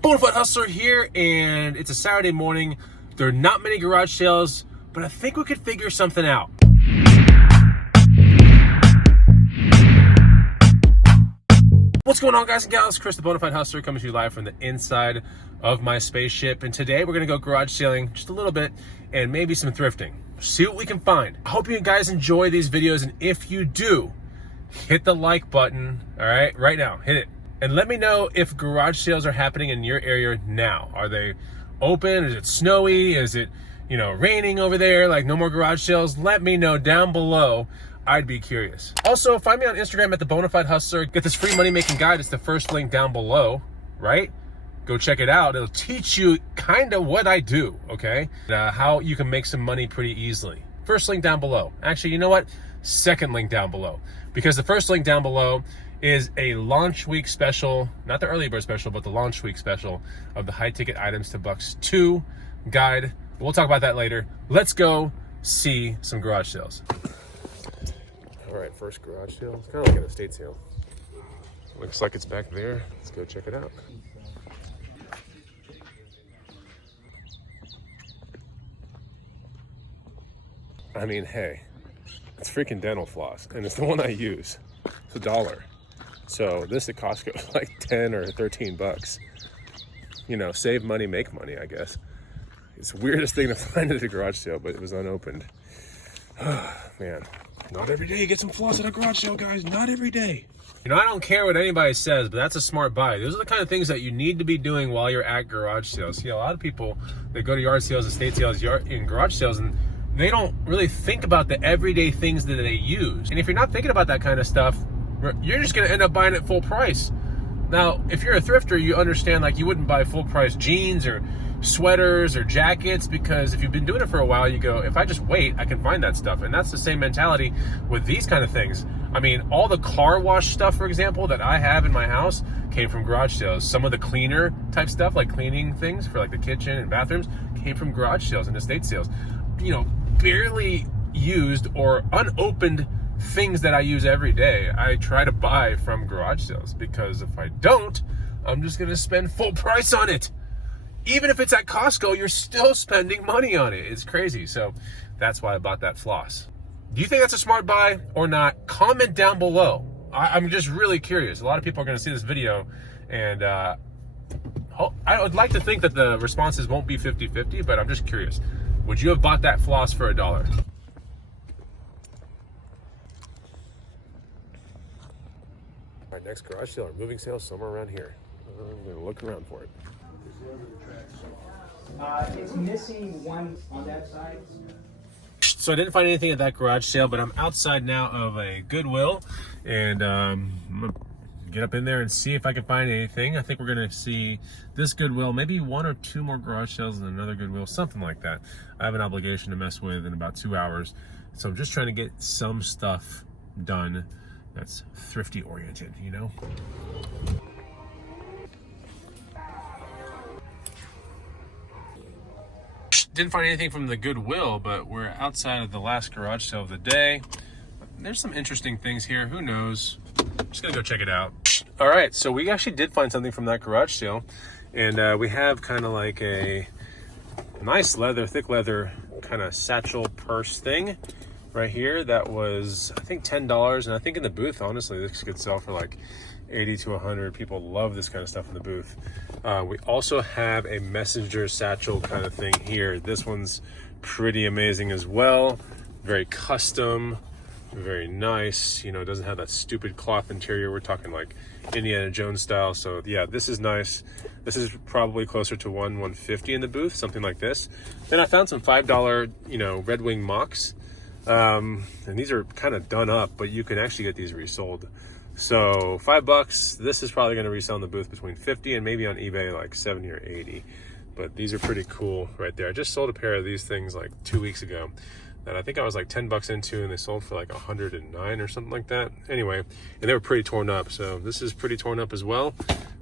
Bonafide Hustler here, and it's a Saturday morning. There are not many garage sales, but I think we could figure something out. What's going on, guys and gals? Chris, the Bonafide Hustler, coming to you live from the inside of my spaceship. And today we're going to go garage sailing just a little bit and maybe some thrifting. See what we can find. I hope you guys enjoy these videos, and if you do, hit the like button, all right? Right now, hit it. And let me know if garage sales are happening in your area now. Are they open? Is it snowy? Is it, raining over there? Like, no more garage sales? Let me know down below. I'd be curious. Also, find me on Instagram at the Bonafide Hustler. Get this free money-making guide. It's the first link down below, right? Go check it out. It'll teach you kind of what I do, okay? How you can make some money pretty easily. First link down below. Actually, you know what? Second link down below. Because the first link down below is a launch week special, not the early bird special, but the launch week special of the high ticket items to Bucks 2 guide. We'll talk about that later. Let's go see some garage sales. All right, first garage sale. It's kind of like an estate sale. Looks like it's back there. Let's go check it out. I mean, hey, it's freaking dental floss, and it's the one I use. It's $1. So this at Costco is like 10 or 13 bucks. Save money, make money, I guess. It's the weirdest thing to find at a garage sale, but it was unopened. Man, not every day you get some floss at a garage sale, guys. Not every day. I don't care what anybody says, but that's a smart buy. Those are the kind of things that you need to be doing while you're at garage sales. See, a lot of people, they go to yard sales, estate sales, in garage sales, and they don't really think about the everyday things that they use. And if you're not thinking about that kind of stuff, you're just going to end up buying it full price. Now, if you're a thrifter, you understand, like, you wouldn't buy full price jeans or sweaters or jackets, because if you've been doing it for a while, you go, if I just wait, I can find that stuff. And that's the same mentality with these kind of things. I mean, all the car wash stuff, for example, that I have in my house came from garage sales. Some of the cleaner type stuff, like cleaning things for like the kitchen and bathrooms, came from garage sales and estate sales. Barely used or unopened things that I use every day, I try to buy from garage sales, because if I don't, I'm just gonna spend full price on it. Even if it's at Costco, you're still spending money on it. It's crazy. So that's why I bought that floss. Do you think that's a smart buy or not? Comment down below. I'm just really curious. A lot of people are gonna see this video, and I would like to think that the responses won't be 50-50, but I'm just curious. Would you have bought that floss for $1? All right, next garage sale or moving sale somewhere around here. I'm gonna look around for it. It's missing one on that side. So I didn't find anything at that garage sale, but I'm outside now of a Goodwill, and I'm gonna get up in there and see if I can find anything. I think we're gonna see this Goodwill, maybe 1 or 2 more garage sales and another Goodwill, something like that. I have an obligation to mess with in about 2 hours, so I'm just trying to get some stuff done that's thrifty oriented, Didn't find anything from the Goodwill, but we're outside of the last garage sale of the day. There's some interesting things here. Who knows? I'm just gonna go check it out. All right, so we actually did find something from that garage sale, and we have kind of like a nice leather, thick leather kind of satchel purse thing right here that was, I think, $10. And I think in the booth, honestly, this could sell for like 80 to 100. People love this kind of stuff in the booth. We also have a messenger satchel kind of thing here. This one's pretty amazing as well. Very custom, very nice. It doesn't have that stupid cloth interior. We're talking like Indiana Jones style. So yeah, this is nice. This is probably closer to $150 in the booth, something like this. Then I found some $5, Red Wing mocks. And these are kind of done up, but you can actually get these resold. So $5. This is probably going to resell in the booth between 50 and maybe on eBay like 70 or 80. But these are pretty cool right there. I just sold a pair of these things like 2 weeks ago that I think I was like 10 bucks into, and they sold for like 109 or something like that. Anyway, and they were pretty torn up. So this is pretty torn up as well.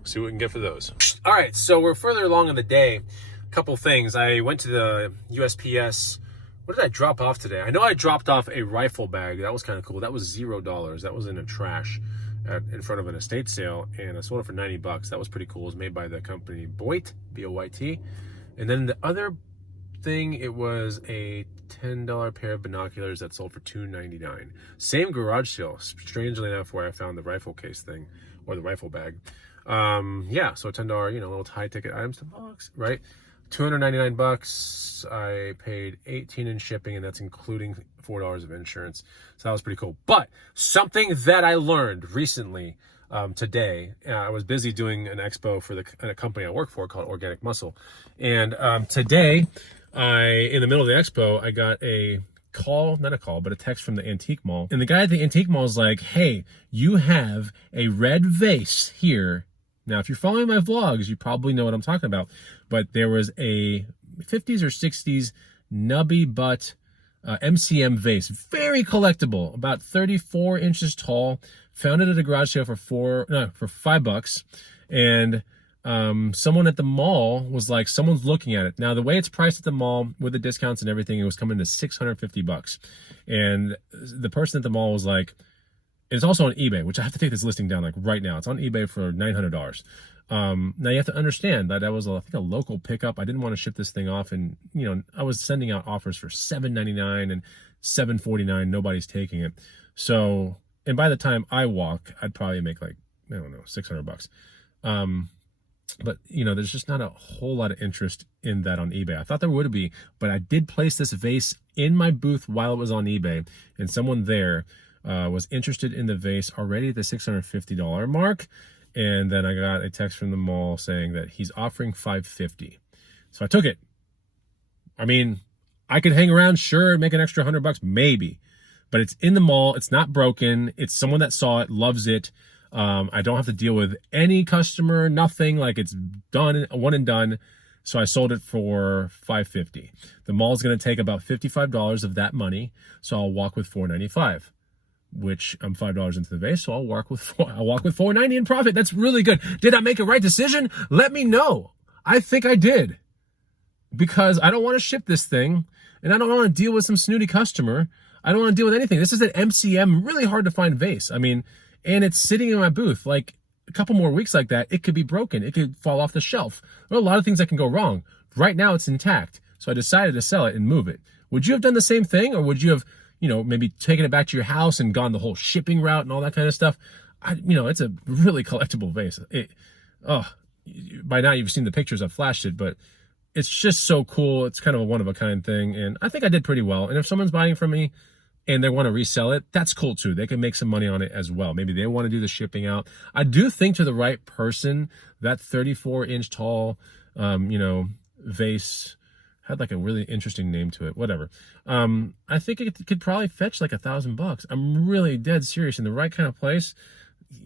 See what we can get for those. All right, so we're further along in the day. A couple things. I went to the USPS. What did I drop off today? I know I dropped off a rifle bag. That was kind of cool. That was $0. That was in the trash. in front of an estate sale, and I sold it for 90 bucks. That was pretty cool. It was made by the company Boyt, B-O-Y-T. And then the other thing, it was a $10 pair of binoculars that sold for $2.99. Same garage sale, strangely enough, where I found the rifle case thing, or the rifle bag. Yeah, so $10, you know, little high ticket items to box, right? 299 bucks. I paid 18 in shipping, and that's including $4 of insurance. So that was pretty cool. But something that I learned recently, today, I was busy doing an expo for a company I work for called Organic Muscle. And today, in the middle of the expo, I got a text from the antique mall. And the guy at the antique mall is like, hey, you have a red vase here. Now, if you're following my vlogs, you probably know what I'm talking about. But there was a 50s or 60s nubby butt MCM vase, very collectible, about 34 inches tall. Found it at a garage sale for $5. And someone at the mall was like, someone's looking at it. Now, the way it's priced at the mall with the discounts and everything, it was coming to 650 bucks. And the person at the mall was like, it's also on eBay, which I have to take this listing down like right now. It's on eBay for $900. Now you have to understand that was, I think, a local pickup. I didn't want to ship this thing off, and you know, I was sending out offers for $7.99 and $7.49. Nobody's taking it. So, and by the time I walk, I'd probably make like, I don't know, 600 bucks. But you know, there's just not a whole lot of interest in that on eBay. I thought there would be, but I did place this vase in my booth while it was on eBay, and someone there was interested in the vase already at the $650 mark. And then I got a text from the mall saying that he's offering $550. So I took it. I mean, I could hang around, sure, and make an extra $100, maybe. But it's in the mall. It's not broken. It's someone that saw it, loves it. I don't have to deal with any customer, nothing. Like, it's done, one and done. So I sold it for $550. The mall's going to take about $55 of that money. So I'll walk with $495. Which I'm $5 into the vase, so I'll walk with $490 in profit. That's really good. Did I make a right decision? Let me know. I think I did, because I don't want to ship this thing, and I don't want to deal with some snooty customer. I don't want to deal with anything. This is an MCM, really hard to find vase. I mean, and it's sitting in my booth. Like, a couple more weeks like that, it could be broken. It could fall off the shelf. There are a lot of things that can go wrong. Right now, it's intact, so I decided to sell it and move it. Would you have done the same thing, or would you have, you know, maybe taken it back to your house and gone the whole shipping route and all that kind of stuff? You know, it's a really collectible vase. By now you've seen the pictures, I've flashed it, but it's just so cool. It's kind of a one-of-a-kind thing, and I think I did pretty well. And if someone's buying from me and they want to resell it, that's cool too. They can make some money on it as well. Maybe they want to do the shipping out. I do think, to the right person, that 34-inch tall, you know, vase had like a really interesting name to it, whatever. I think it could probably fetch like $1,000. I'm really dead serious. In the right kind of place,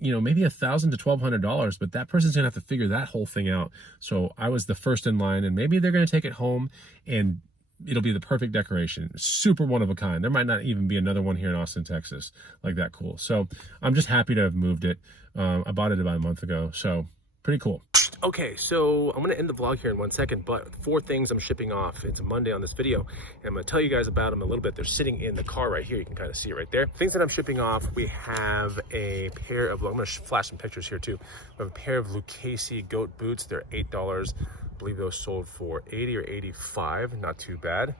you know, maybe $1,000 to $1,200, but that person's gonna have to figure that whole thing out. So I was the first in line, and maybe they're gonna take it home and it'll be the perfect decoration. Super one of a kind. There might not even be another one here in Austin, Texas, like that cool. So I'm just happy to have moved it. I bought it about a month ago, so pretty cool. Okay, so I'm gonna end the vlog here in 1 second, but 4 things I'm shipping off. It's a Monday on this video, and I'm gonna tell you guys about them a little bit. They're sitting in the car right here. You can kind of see it right there. Things that I'm shipping off, we have a pair of, I'm gonna flash some pictures here too. We have a pair of Lucchese goat boots. They're $8. I believe those sold for 80 or 85, not too bad.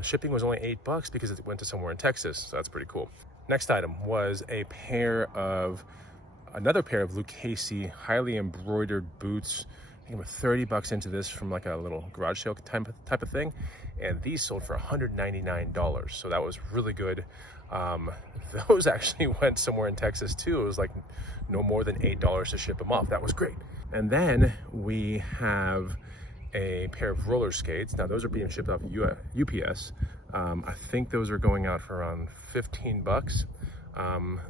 Shipping was only $8 because it went to somewhere in Texas, so that's pretty cool. Next item was another pair of Lucchese highly embroidered boots. I think I'm 30 bucks into this from like a little garage sale type of thing, and these sold for $199, so that was really good. Those actually went somewhere in Texas too. It was like no more than $8 to ship them off. That was great. And then we have a pair of roller skates. Now those are being shipped off UPS. I think those are going out for around 15 bucks.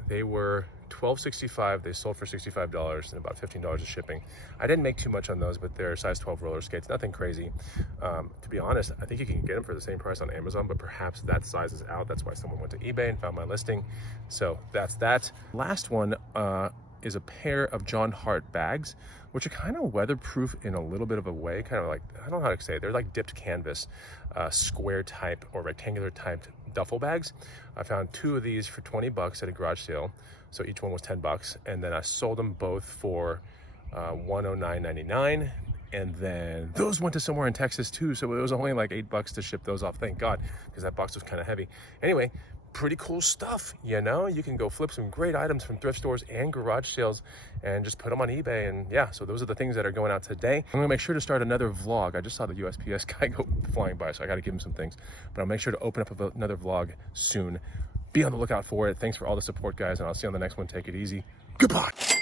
They were $12.65. They sold for $65 and about $15 of shipping. I didn't make too much on those, but they're size 12 roller skates, nothing crazy. To be honest, I think you can get them for the same price on Amazon, but perhaps that size is out. That's why someone went to eBay and found my listing. So that's that. Last one is a pair of John Hart bags, which are kind of weatherproof in a little bit of a way, kind of like, I don't know how to say it. They're like dipped canvas, square type or rectangular type duffel bags. I found 2 of these for 20 bucks at a garage sale. So each one was 10 bucks. And then I sold them both for $109.99. And then those went to somewhere in Texas too. So it was only like 8 bucks to ship those off. Thank God, because that box was kind of heavy. Anyway, pretty cool stuff, you know? You can go flip some great items from thrift stores and garage sales and just put them on eBay. And yeah, so those are the things that are going out today. I'm gonna make sure to start another vlog. I just saw the USPS guy go flying by, so I gotta give him some things. But I'll make sure to open up another vlog soon. Be on the lookout for it. Thanks for all the support, guys, and I'll see you on the next one. Take it easy. Goodbye.